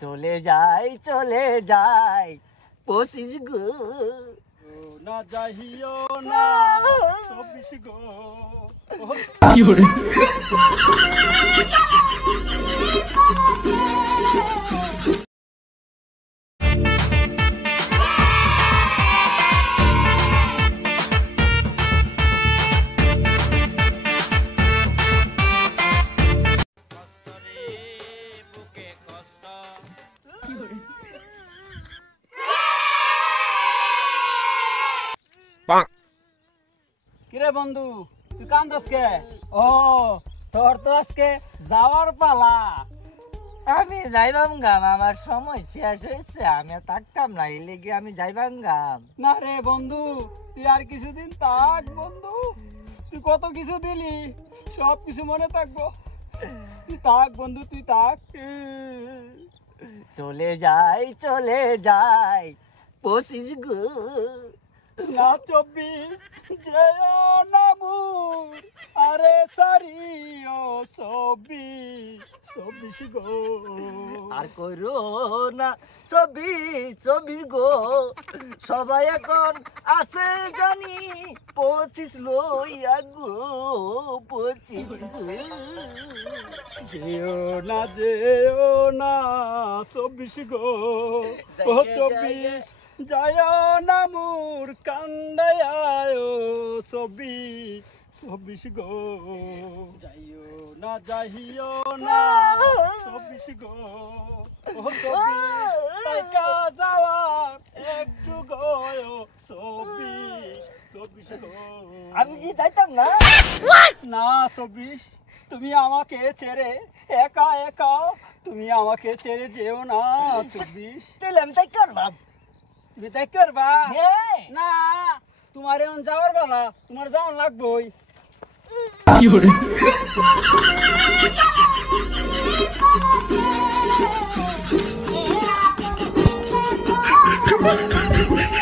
চলে যাই 25 গো না যাইও না 24 গো কি হরে কিরে বন্ধু তুই কান্দস কে? ও তোর তো আজকে যাওয়ার পালা। আমি যাইবাম গাম, আমার সময় শেষ হয়েছে, আমি আর থাকতাম না, এই লেগে আমি যাইবাম গাম। না রে বন্ধু, তুই আর কিছুদিন থাক বন্ধু, তুই কত কিছু দিলি, সব কিছু মনে থাকবো। তুই থাক বন্ধু, তুই থাক। চলে যাই 25 গো না 24 যেও না মুর, আরে সারিও 24 গো। আর কইরো না 24 গো, সবাই এখন আছে জানি 25 লইয়া গো 25 গো। যেও না 24 গো, ও 24 যায় না মোর কান্দায় 24 গো। যাইও না 24 গো, ও 24 টাকা যাওয়ার একটু গো 24 গো। আমি কি যাইতাম না? না 24, তুমি আমাকে ছেড়ে একা তুমি আমাকে ছেড়ে যেও না 24। তাহলে আমি তাই করবাম। তুমি তাই করবা হ্যাঁ। না? তোমার এখন যাওয়ার বেলা, তোমার যাওয়ার লাগবেই। কি হরে Yeah.